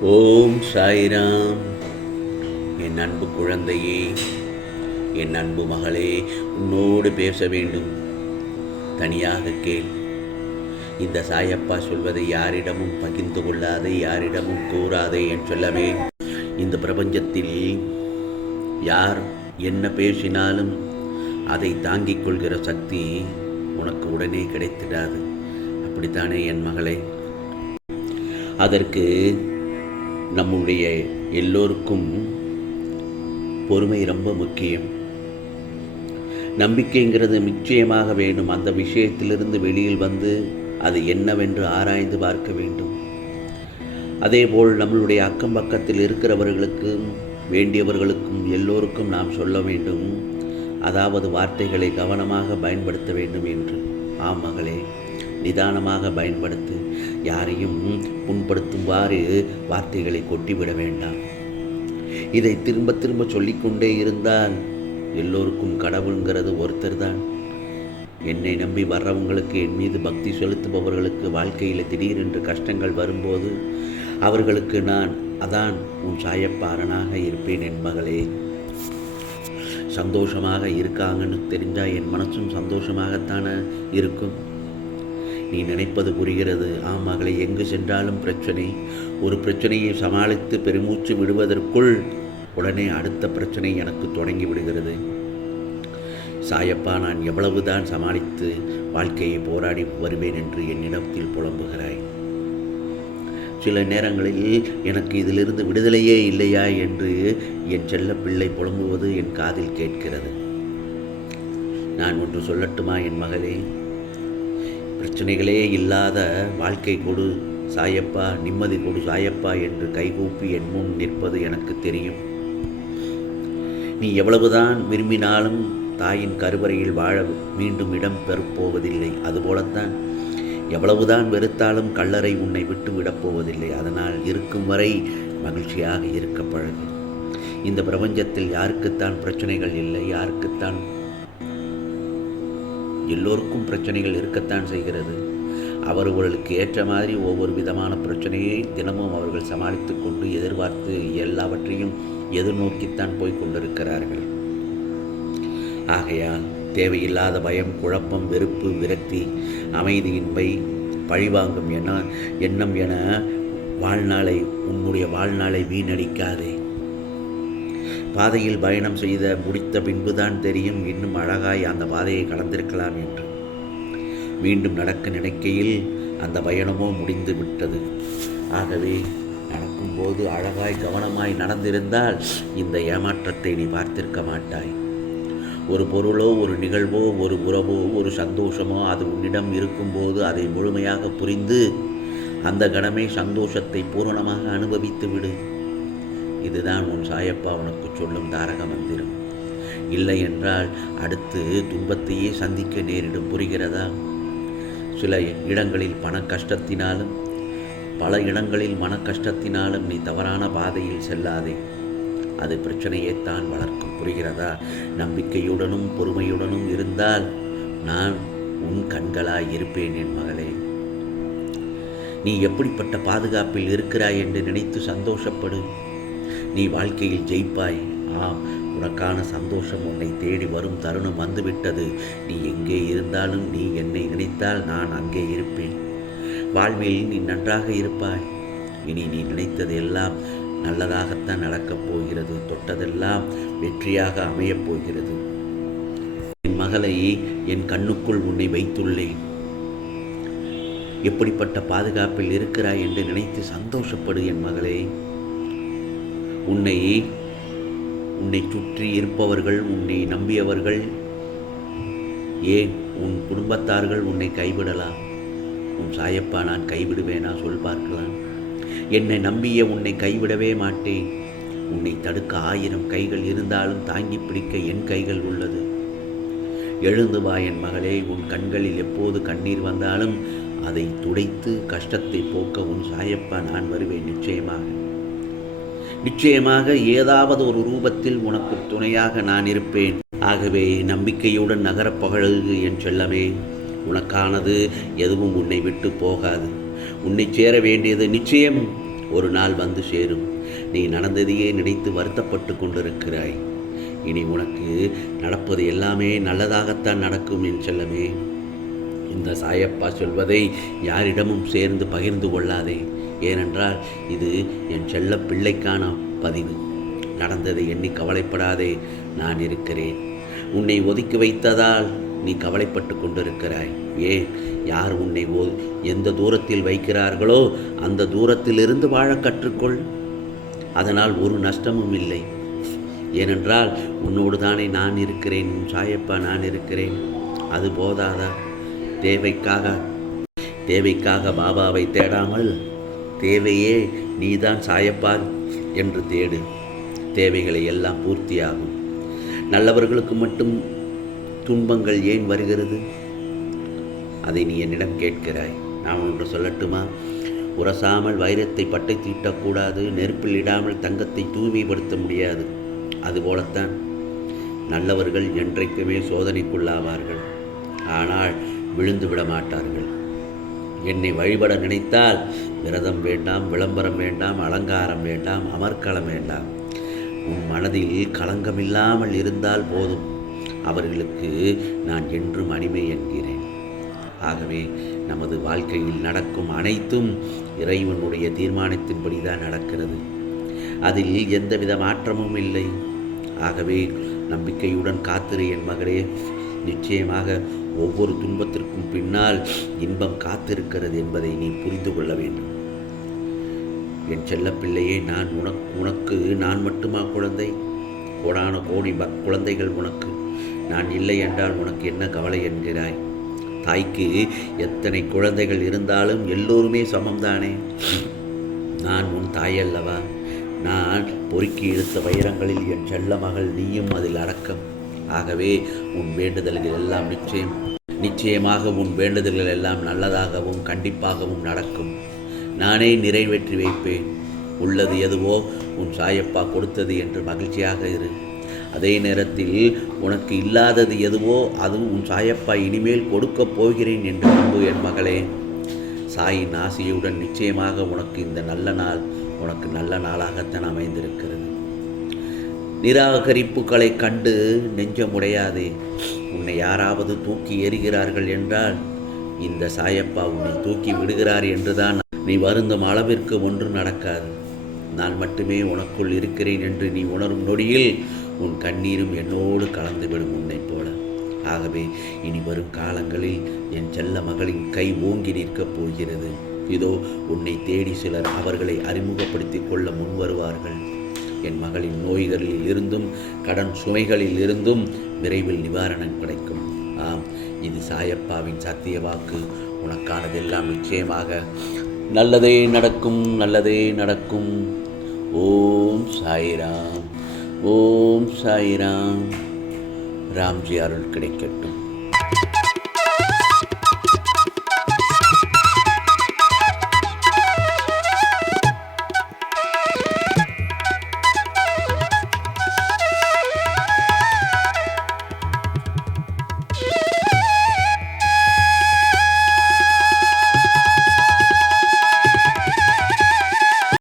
ஓம் சாய்ராம். என் அன்பு குழந்தையே என் அன்பு மகளே உன்னோடு பேச வேண்டும். தனியாக கேள். இந்த சாயப்பா சொல்வதை யாரிடமும் பகிர்ந்து கொள்ளாதே யாரிடமும் கூறாதே என் சொல்லவே இந்த பிரபஞ்சத்தில் யார் என்ன பேசினாலும் அதை தாங்கிக் கொள்கிற சக்தி உனக்கு உடனே கிடைத்திடாது. அப்படித்தானே என் மகளே? அதற்கு நம்முடைய எல்லோருக்கும் பொறுமை ரொம்ப முக்கியம். நம்பிக்கைங்கிறது நிச்சயமாக வேண்டும். அந்த விஷயத்திலிருந்து வெளியில் வந்து அது என்னவென்று ஆராய்ந்து பார்க்க வேண்டும். அதேபோல் நம்மளுடைய அக்கம் பக்கத்தில் இருக்கிறவர்களுக்கும் வேண்டியவர்களுக்கும் எல்லோருக்கும் நாம் சொல்ல வேண்டும். அதாவது வார்த்தைகளை கவனமாக பயன்படுத்த வேண்டும் என்று. ஆம் மகளே நிதானமாக பயன்படுத்து. யாரையும் புண்படுத்தும்வாறு வார்த்தைகளை கொட்டிவிட வேண்டாம். இதை திரும்ப திரும்ப சொல்லிக்கொண்டே இருந்தால் எல்லோருக்கும் கடவுளுங்கிறது ஒருத்தர் தான் என்னை நம்பி வர்றவங்களுக்கு என் மீது பக்தி செலுத்துபவர்களுக்கு வாழ்க்கையில் திடீரென்று கஷ்டங்கள் வரும்போது அவர்களுக்கு நான் அதான் உன் சாயப்பாரனாக இருப்பேன் என் மகளே. சந்தோஷமாக இருக்காங்கன்னு தெரிஞ்சால் என் மனசும் சந்தோஷமாகத்தானே இருக்கும். நீ நினைப்பது புரிகிறது. ஆம் மகளை எங்கு சென்றாலும் பிரச்சனை. ஒரு பிரச்சனையை சமாளித்து பெருமூச்சு விடுவதற்குள் உடனே அடுத்த பிரச்சனை எனக்கு தொடங்கி விடுகிறது. சாயப்பா நான் எவ்வளவுதான் சமாளித்து வாழ்க்கையை போராடி வருவேன் என்று என்னிடத்தில் புலம்புகிறாய். சில நேரங்களில் எனக்கு இதிலிருந்து விடுதலையே இல்லையா என்று என் செல்ல பிள்ளை புலம்புவது என் காதில் கேட்கிறது. நான் ஒன்று சொல்லட்டுமா என் மகளே? பிரச்சனைகளே இல்லாத வாழ்க்கை கொடு சாயப்பா நிம்மதி கொடு சாயப்பா என்று கைகூப்பி என் முன் நிற்பது எனக்கு தெரியும். நீ எவ்வளவுதான் விரும்பினாலும் தாயின் கருவறையில் வாழ மீண்டும் இடம் பெறப்போவதில்லை. அதுபோலத்தான் எவ்வளவுதான் வெறுத்தாலும் கல்லறை உன்னை விட்டு விடப் போவதில்லை. அதனால் இருக்கும் வரை மகிழ்ச்சியாக இருக்க பழகு. இந்த பிரபஞ்சத்தில் யாருக்குத்தான் பிரச்சனைகள் இல்லை யாருக்குத்தான் எல்லோருக்கும் பிரச்சனைகள் இருக்கத்தான் செய்கிறது. அவர்களுக்கு ஏற்ற மாதிரி ஒவ்வொரு விதமான பிரச்சனையை தினமும் அவர்கள் சமாளித்து கொண்டு எதிர்பார்த்து எல்லாவற்றையும் எதிர்நோக்கித்தான் போய் கொண்டிருக்கிறார்கள். ஆகையால் தேவையில்லாத பயம் குழப்பம் வெறுப்பு விரக்தி அமைதியின்மை பழிவாங்கும் என எண்ணம் என வாழ்நாளை உன்னுடைய வாழ்நாளை வீணடிக்காதே. பாதையில் பயணம் செய்த முடித்த பின்புதான் தெரியும் இன்னும் அழகாய் அந்த பாதையை கடந்திருக்கலாம் என்று. மீண்டும் நடக்க நினைக்கையில் அந்த பயணமோ முடிந்து விட்டது. ஆகவே நடக்கும்போது அழகாய் கவனமாய் நடந்திருந்தால் இந்த ஏமாற்றத்தை நீ பார்த்திருக்க மாட்டாய். ஒரு பொருளோ ஒரு நிகழ்வோ ஒரு உறவோ ஒரு சந்தோஷமோ அது உன்னிடம் இருக்கும்போது அதை முழுமையாக புரிந்து அந்த கணமே சந்தோஷத்தை பூரணமாக அனுபவித்து விடு. இதுதான் உன் சாயப்பா உனக்கு சொல்லும் தாரக மந்திரம். இல்லை என்றால் அடுத்து துன்பத்தையே சந்திக்க நேரிடும் புரிகிறதா? சில இடங்களில் பண கஷ்டத்தினாலும் பல இடங்களில் மன கஷ்டத்தினாலும் நீ தவறான பாதையில் செல்லாதே. அது பிரச்சனையைத்தான் வளர்க்கும். புரிகிறதா? நம்பிக்கையுடனும் பொறுமையுடனும் இருந்தால் நான் உன் கண்களாய் இருப்பேன் என் மகளே. நீ எப்படிப்பட்ட பாதுகாப்பில் இருக்கிறாய் என்று நினைத்து சந்தோஷப்படு. நீ வாழ்க்கையில் ஜெயிப்பாய். ஆம் உனக்கான சந்தோஷம் உன்னை தேடி வரும் தருணம் வந்துவிட்டது. நீ எங்கே இருந்தாலும் நீ என்னை நினைத்தால் நான் அங்கே இருப்பேன். வாழ்வில் நீ நன்றாக இருப்பாய். இனி நீ நினைத்தது எல்லாம் நல்லதாகத்தான் நடக்கப் போகிறது. தொட்டதெல்லாம் வெற்றியாக அமையப் போகிறது. என் மகளை என் கண்ணுக்குள் உன்னை வைத்துள்ளேன். எப்படிப்பட்ட பாதுகாப்பில் இருக்கிறாய் என்று நினைத்து சந்தோஷப்படு என் மகளே. உன்னை உன்னை சுற்றி இருப்பவர்கள் உன்னை நம்பியவர்கள் ஏன் உன் குடும்பத்தார்கள் உன்னை கைவிடலாம் உன் சாயப்பா நான் கைவிடுவேனா? சொல் பார்க்கலாம். என்னை நம்பிய உன்னை கைவிடவே மாட்டேன். உன்னை தடுக்க ஆயிரம் கைகள் இருந்தாலும் தாங்கி பிடிக்க என் கைகள் உள்ளது. எழுந்து வா என் மகளே உன் கண்களில் எப்போது கண்ணீர் வந்தாலும் அதை துடைத்து கஷ்டத்தை போக்க உன் சாயப்பா நான் வருவேன் நிச்சயமாக. நிச்சயமாக ஏதாவது ஒரு ரூபத்தில் உனக்கு துணையாக நான் இருப்பேன். ஆகவே நம்பிக்கையுடன் நகரப் பகழு என் செல்லமே உனக்கானது எதுவும் உன்னை விட்டு போகாது. உன்னை சேர வேண்டியது நிச்சயம் ஒரு நாள் வந்து சேரும். நீ நடந்ததையே நினைத்து வருத்தப்பட்டு கொண்டிருக்கிறாய். இனி உனக்கு நடப்பது எல்லாமே நல்லதாகத்தான் நடக்கும் என் செல்லமே. இந்த சாயப்பா சொல்வதை யாரிடமும் சேர்ந்து பகிர்ந்து கொள்ளாதே. ஏனென்றால் இது என் செல்ல பிள்ளைக்கான பதிவு. நடந்ததை எண்ணி கவலைப்படாதே நான் இருக்கிறேன். உன்னை ஒதுக்கி வைத்ததால் நீ கவலைப்பட்டு கொண்டிருக்கிறாய். ஏன்? யார் உன்னை ஓ எந்த தூரத்தில் வைக்கிறார்களோ அந்த தூரத்திலிருந்து வாழ கற்றுக்கொள். அதனால் ஒரு நஷ்டமும் இல்லை. ஏனென்றால் உன்னோடு தானே நான் இருக்கிறேன் உன் சாயப்பா நான் இருக்கிறேன். அது போதாதா? தேவைக்காக தேவைக்காக பாபாவை தேடாமல் தேவையே நீதான் சாயப்பார் என்று தேடு. தேவைகளை எல்லாம் பூர்த்தியாகும். நல்லவர்களுக்கு மட்டும் துன்பங்கள் ஏன் வருகிறது? அதை நீ என்னிடம் கேட்கிறாய். நான் ஒன்று சொல்லட்டுமா? உரசாமல் வைரத்தை பட்டை தீட்டக்கூடாது நெருப்பில் இடாமல் தங்கத்தை தூய்மைப்படுத்த முடியாது. அதுபோலத்தான் நல்லவர்கள் என்றைக்குமே சோதனைக்குள்ளாவார்கள். ஆனால் விழுந்து விட மாட்டார்கள் என்னை வழிபட நினைத்தால் விரதம் வேண்டாம் விளம்பரம் வேண்டாம் அலங்காரம் வேண்டாம் அமர்க்களம் வேண்டாம். உன் மனதில் களங்கமில்லாமல் இருந்தால் போதும். அவர்களுக்கு நான் என்றும் அடிமை என்கிறேன். ஆகவே நமது வாழ்க்கையில் நடக்கும் அனைத்தும் இறைவனுடைய தீர்மானத்தின்படி தான் நடக்கிறது. அதில் எந்தவித மாற்றமும் இல்லை. ஆகவே நம்பிக்கையுடன் காத்திரு என் மகளே. நிச்சயமாக ஒவ்வொரு துன்பத்திற்கும் பின்னால் இன்பம் காத்திருக்கிறது என்பதை நீ புரிந்து கொள்ள வேண்டும். என் செல்லப்பிள்ளையே நான் உனக்கு உனக்கு நான் மட்டுமா குழந்தை? கோடான கோடி பக் குழந்தைகள் உனக்கு. நான் இல்லை என்றால் உனக்கு என்ன கவலை என்கிறாய்? தாய்க்கு எத்தனை குழந்தைகள் இருந்தாலும் எல்லோருமே சமம்தானே? நான் உன் தாயல்லவா? நான் பொறுக்கி இழுத்த வைரங்களில் என் செல்ல மகள் நீயும் அதில் அடக்கம். ஆகவே உன் வேண்டுதல்கள் எல்லாம் நிச்சயம். நிச்சயமாக உன் வேண்டுதல்கள் எல்லாம் நல்லதாகவும் கண்டிப்பாகவும் நடக்கும். நானே நிறைவேற்றி வைப்பேன். உள்ளது எதுவோ உன் சாயப்பா கொடுத்தது என்று மகிழ்ச்சியாக இரு. அதே நேரத்தில் உனக்கு இல்லாதது எதுவோ அதுவும் உன் சாயப்பா இனிமேல் கொடுக்கப் போகிறேன் என்று நம்பு என் மகளே. சாயின் ஆசையுடன் நிச்சயமாக உனக்கு இந்த நல்ல நாள் உனக்கு நல்ல நாளாகத்தான் அமைந்திருக்கிறது. நிராகரிப்புகளை கண்டு நெஞ்சமுடையாதே. உன்னை யாராவது தூக்கி எறிகிறார்கள் என்றால் இந்த சாயப்பா உன்னை தூக்கி விடுகிறார் என்றுதான். நீ வருந்தும் அளவிற்கு ஒன்றும் நடக்காது. நான் மட்டுமே உனக்குள் இருக்கிறேன் என்று நீ உணரும் நொடியில் உன் கண்ணீரும் என்னோடு கலந்துவிடும் உன்னைப் போல. ஆகவே இனி வரும் காலங்களில் என் செல்ல மகளின் கை ஓங்கி நிற்கப் போகிறது. இதோ உன்னை தேடி சிலர் அவர்களை அறிமுகப்படுத்திக் கொள்ள முன்வருவார்கள். என் மகளின் நோய்களில் இருந்தும் கடன் சுமைகளில் இருந்தும் விரைவில் நிவாரணம் கிடைக்கும். ஆம் இது சாயப்பாவின் சத்திய வாக்கு. உனக்கானதெல்லாம் நிச்சயமாக நல்லதே நடக்கும் நல்லதே நடக்கும். ஓம் சாய்ராம் ஓம் சாய்ராம். ராம்ஜி அருள் கிடைக்கட்டும்.